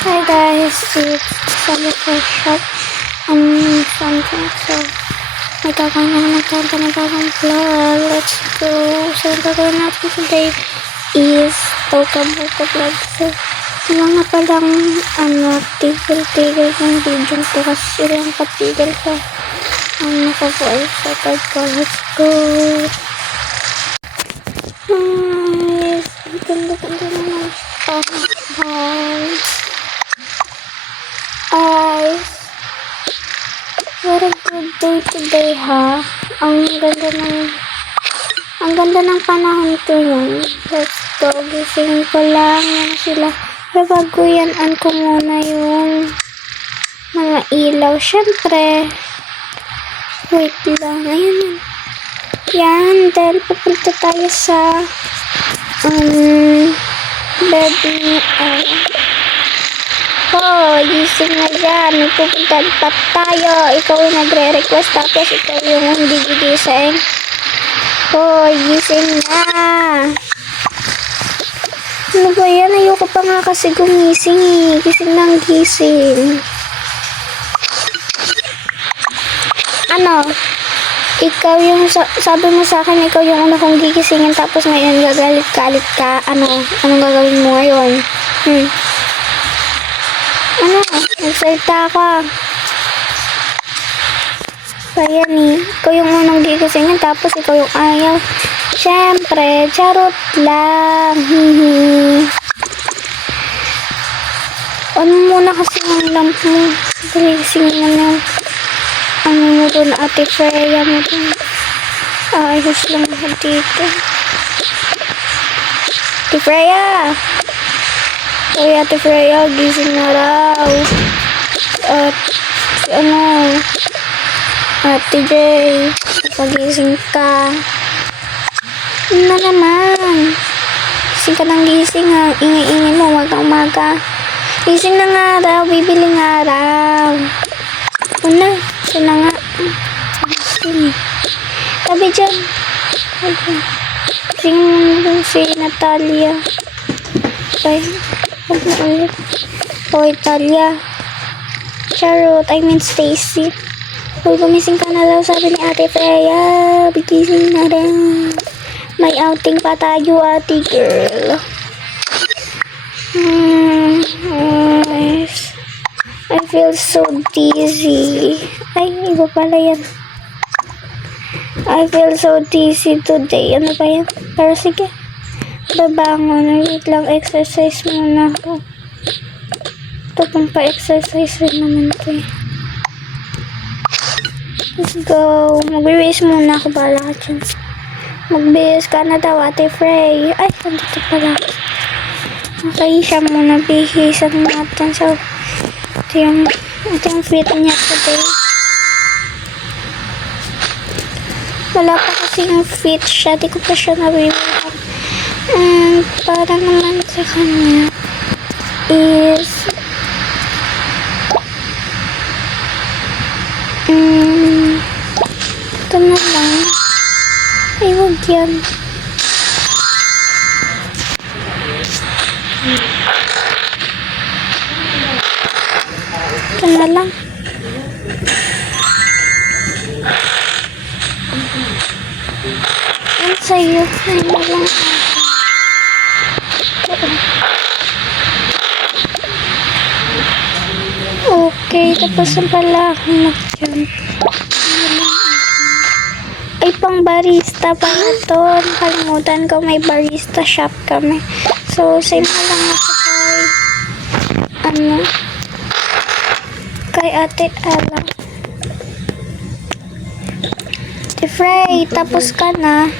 Hi guys, it's Sally for shop something, so magkakaroon na natin panibagong vlog. Let's go. So ang gagawin natin today is Toka-Boka vlog. So yung mga palang tigil-tigil ng video to kasi silang patigil sa naka-voice record ko. Let's go. Nice. Ang ganda-ganda naman siya. What a good day today, ha? Ang ganda ng panahon to yun. Let's go. Gising ko lang. Yan sila. Pero bago yan, ko muna yung mga ilaw. Syempre. Wait lang. Ayan. Yan. Dahil pupunta tayo sa bed ni gising na dyan. May pupunta pa tayo. Ikaw yung nagre-request tapos ikaw yung hindi gigising. Gising na. Ano ba yan? Ayoko pa nga kasi gumising eh. Gising ng gising. Ikaw yung, sabi mo sa akin, ikaw yung una kong gigisingin tapos ngayon gagalit-galit ka. Anong gagawin mo ngayon? Nagsalita ka. Kaya ikaw yung unang gigisingin tapos ikaw yung ayaw. Syempre, charot lang. Ano muna kasi yung lamp mo? Gigisingin mo na mo doon, Ate Freya mo doon. Ayos lang ako dito. Ate Freya! Ate Freya, gising na raw. At Ate Jay, pagising ka. Ano naman? Gising ka ng gising ha. Ingay-ingay mo, umaga. Gising na nga raw, bibili nga raw. Ito na nga. Tabi dyan. Gising mo dun si Natalia. Okay. Ulit. Talia. Charot, I mean Stacy. Gumising ka na daw, sabi ni Ate Freya. Bigising na rin. May outing pa tayo, ate girl. I feel so dizzy. Ay, iba pala yan. I feel so dizzy today. Ano ba yan? Pero sige. Babangon. Wait lang, exercise muna ako. Ito pang pa-exercise rin naman ko eh. Let's go. Mag-race muna ako. Bala ka dyan. Mag-bihis ka na daw, Ate Frey. Ay, dito pala. Okay, siya muna. Bihisan natin. So, ito yung fit niya today. Wala pa kasi yung fit siya. Di ko pa siya nabibigyan. And para naman sa kanya is ito na lang. Ay, huwag yan. Ito na lang. Yan sa'yo. Ay, na lang. Okay, tapos na pala ako mag-jump. Ay, pang barista pa na to. Nakalimutan ko, may barista shop kami. So, same na lang ako kay Ate Ella. Ate Frey, tapos ka na.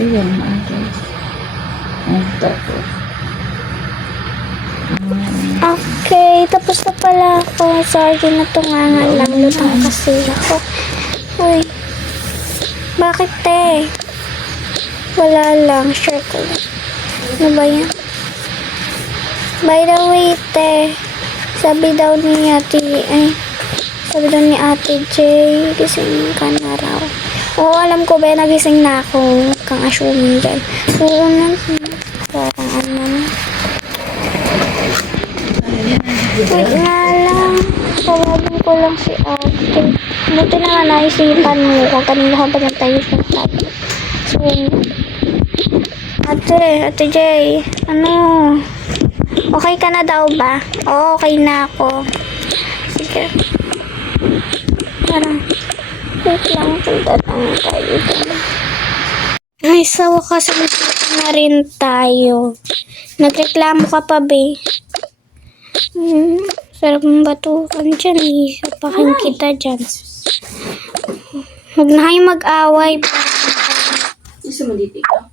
Bigyan mo address. Okay, tapos na pala ako. Sorry na tungangan lang. Lutang kasi ako. Uy. Bakit te? Wala lang. Share ko lang. Ano ba yan? By the way, te. Sabi daw ni Ate Jay, gising ka na raw. Oo, alam ko ba, nagising na ako. Kang assuming dyan. Oo, parang Wait nga lang. Tawagin ko lang si ate. Buti na nga naisipan mo kung kanina ka ba nagtayo sa tayo. So, Ate Jay, ano? Okay ka na daw ba? Oo, okay na ako. Sige. Parang, wait lang, punta lang tayo dun. Ay, sa wakas, nagpunta na rin tayo. Nagreklamo ka pa, be. Sarap ng batukan dyan, eh. Sapakin kita dyan. Huwag na kayo mag-away. Gusto mo dito ka?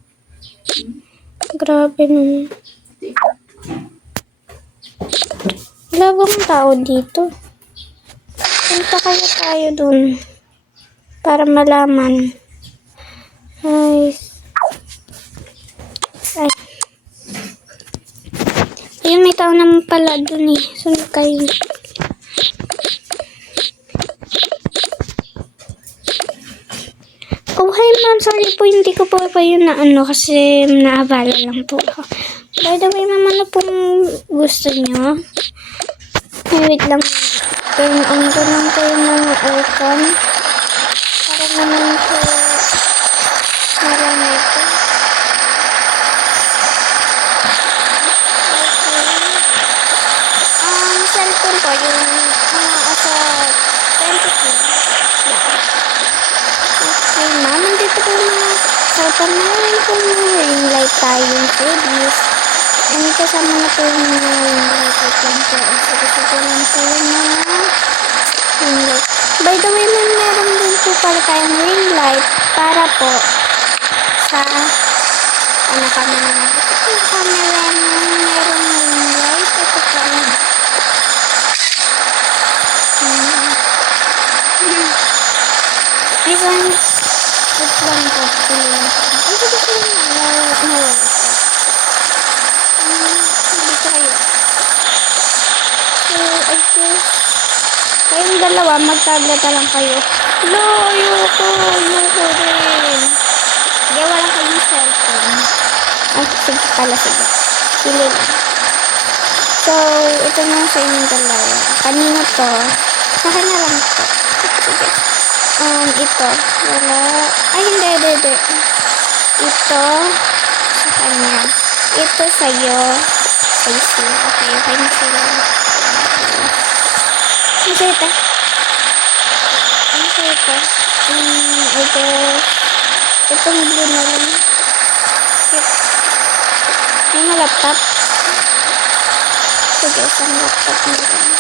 Grabe naman. Wala bang tao dito? Punta kaya tayo dun. Para malaman. Ay. Ay. Ayun, may tao naman pala dun eh. Sunod kayo. Oh, hi ma'am. Sorry po, hindi ko po yun na ano kasi naabala lang po ako. By the way, ma'am, ano pong gusto nyo? Ay, wait lang. Turn on ko lang po yung mga aircon. Para naman po marami po. Okay. Cellphone po, yung asa 22. Okay, ma'am. Nandito po yung mga cellphone namin po yung light tayo yung service. And kasama na po yung mga ring light at lang po. So, gusto po lang po yung mga ring light. By the way, meron din po pala tayong ring light para po sa ano camera na. Ito yung camera na merong ring light. Ito po yung this one, wait lang po. Pili lang po. Ay, sige po yung nawala po. Hindi kayo. So, I guess, kayong dalawa, mag-tablet na lang kayo. No, ayoko rin. Sige, wala kayong cellphone. Ay, sige pala, sige. Pili lang. So, ito na sa inyong dalawa. Kanino to? Sa akin na lang to. Sige. Ito. Wala. Ay, hindi. Ito sa kanya. Ito sa'yo. Sa'yo. Okay na sila. Ano sa'yo ito? Ano sa'yo ito? I guess, itong blue na lang. May mga laptop. Sige, isang laptop na lang.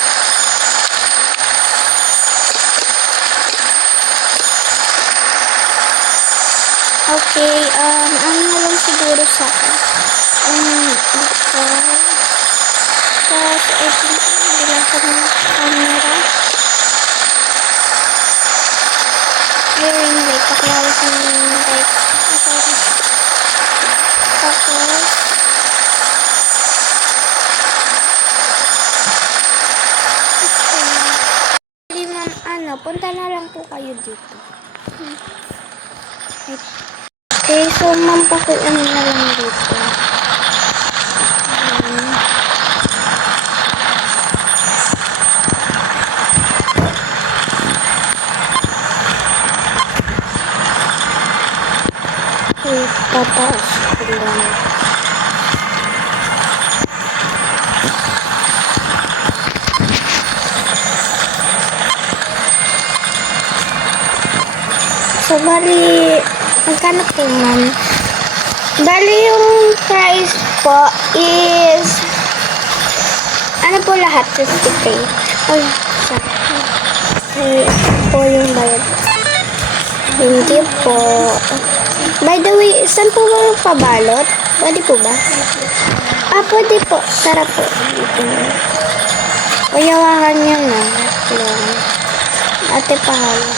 Okay, ano na lang siguro sa akin. Ito. Tapos, I think, wala ko ng camera. Ring light. Paklaro ko ng light. Sorry. Tapos, hindi ma'am, punta na lang po kayo dito. Okay, so ma'am, ano na lang dito. Wait, tataas ko lang. So, bali, magkano po, ma'am? Bali, yung price po is, ano po lahat? 50k. Ay, po yung bayad. Hindi po. By the way, saan po ba yung pabalot? Pwede po ba? Pwede po. Tara po. Uyawakan niya na. Ate pahala.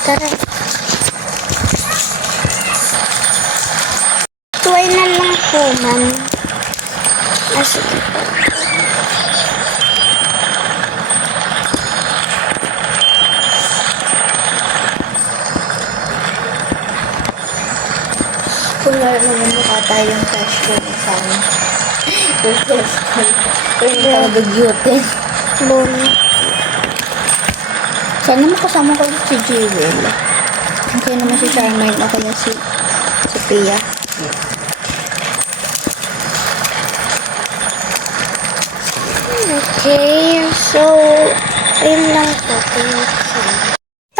Tara. Tuway na lang po, ma'am. Sige po. wala naman mukha tayong fresh ko sa amin. Yung fresh ko. Pero hindi ka mag-duty. Bono. Sana makasama ko si Jewel. Kaya naman si Charmaine, ako na si Pia. Okay, so, ayun lang po.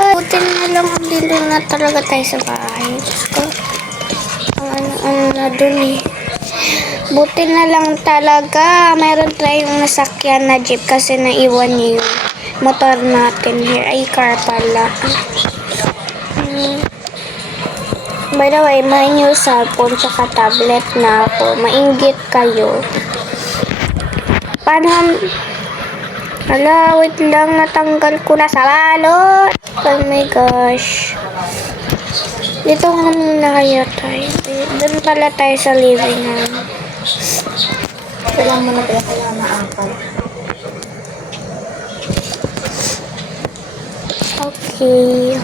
Buti na lang ang bilhin na talaga tayo sa bahay. Diyos ko. Ang ano na dun eh. Buti na lang talaga. Mayroon tayong nasakyan na jeep kasi naiwan niyo yung motor natin here. Ay, car pala. By the way, may new cellphone tsaka tablet na ako. Mainggit kayo. Paano? Hala, wait lang. Natanggal ko na sa balot. Oh my gosh. Dito nga muna kaya tayo. Doon pala tayo sa living room. Kailangan mo na pala kailangan na-angkat. Okay.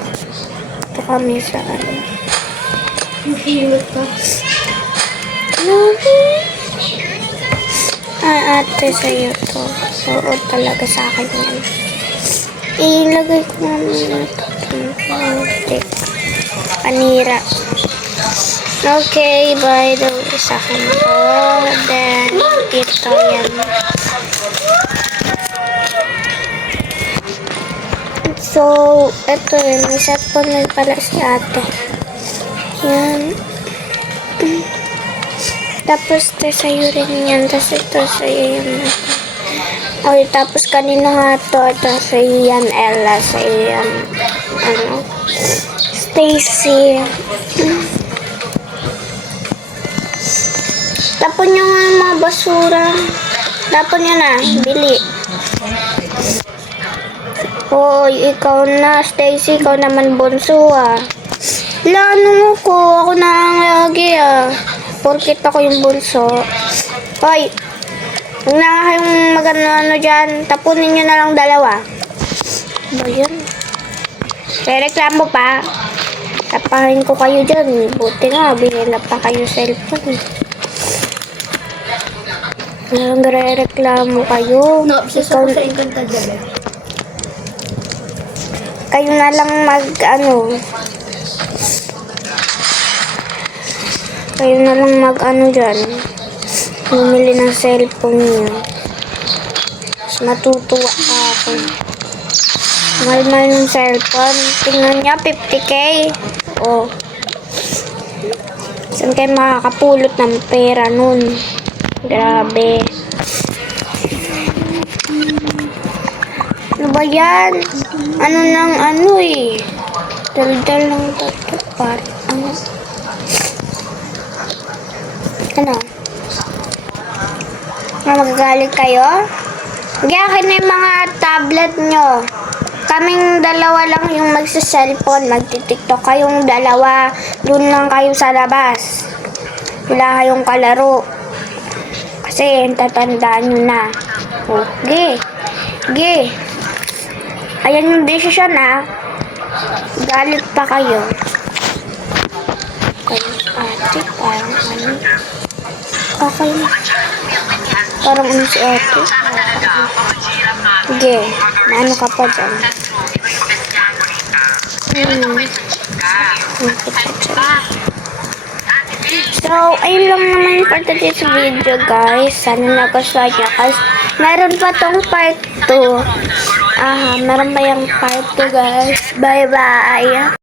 Ito kami sa ano. Mahilot ka. Ate, sa'yo to. Oo, talaga sa akin yan. Ilagay ko nga muna ito. Panira. Okay, by the way, sa akin to. Then, ito yan. So, ito yun. May cellphone na pala si ate. Yan. Tapos, ito sa'yo rin yan. Tapos, ito sa'yo yan. Okay, tapos kanino nga to? Ito sa'yo yan, Ella. Sa'yo yan, ano, Stacy. Tapon nyo nga yung mga basura. Tapon nyo na. Bili. Hoy, ikaw na, Stacy. Ikaw naman bunso, ah. Ano mo ko? Ako na ang lagi, ah. Porkit ako yung bunso. Hoy, huwag na kayong magano-ano dyan. Tapunin nyo na lang dalawa. Ba yun? Reklamo pa. Tapahin ko kayo dyan. Buti nga, binila pa kayo cellphone. Nagre-reklamo kayo. Ikaw sa Encanto Gabi. Kayo na lang kayo na lang dyan. Bumili ng cellphone niyo. Mas matutuwa ako. Mahal-mahal ng cellphone. Tingnan niya, 50k. Oh. Saan kayo makakapulot ng pera nun? Grabe. Ano ba yan? Ano nang ano eh? Daldal ng tatapar. Ano? Ano? Magagalit kayo? Gayakin na yung mga tablet nyo. Kaming dalawa lang yung magsa-cellphone. Magti-tiktok kayong dalawa. Doon lang kayo sa labas. Wala kayong kalaro. Kasi tatandaan nyo na. Okay. Okay. Ayan yung decision, ha. Galit pa kayo. Kayo ate, parang ano. Okay. Parang ano si ate. Sige. Maano ka pa dyan. So, ayun lang naman for today's video, guys. Sana nagustuhan nyo. Kasi meron pa tong part 2. Meron pa yung part 2, guys. Bye-bye.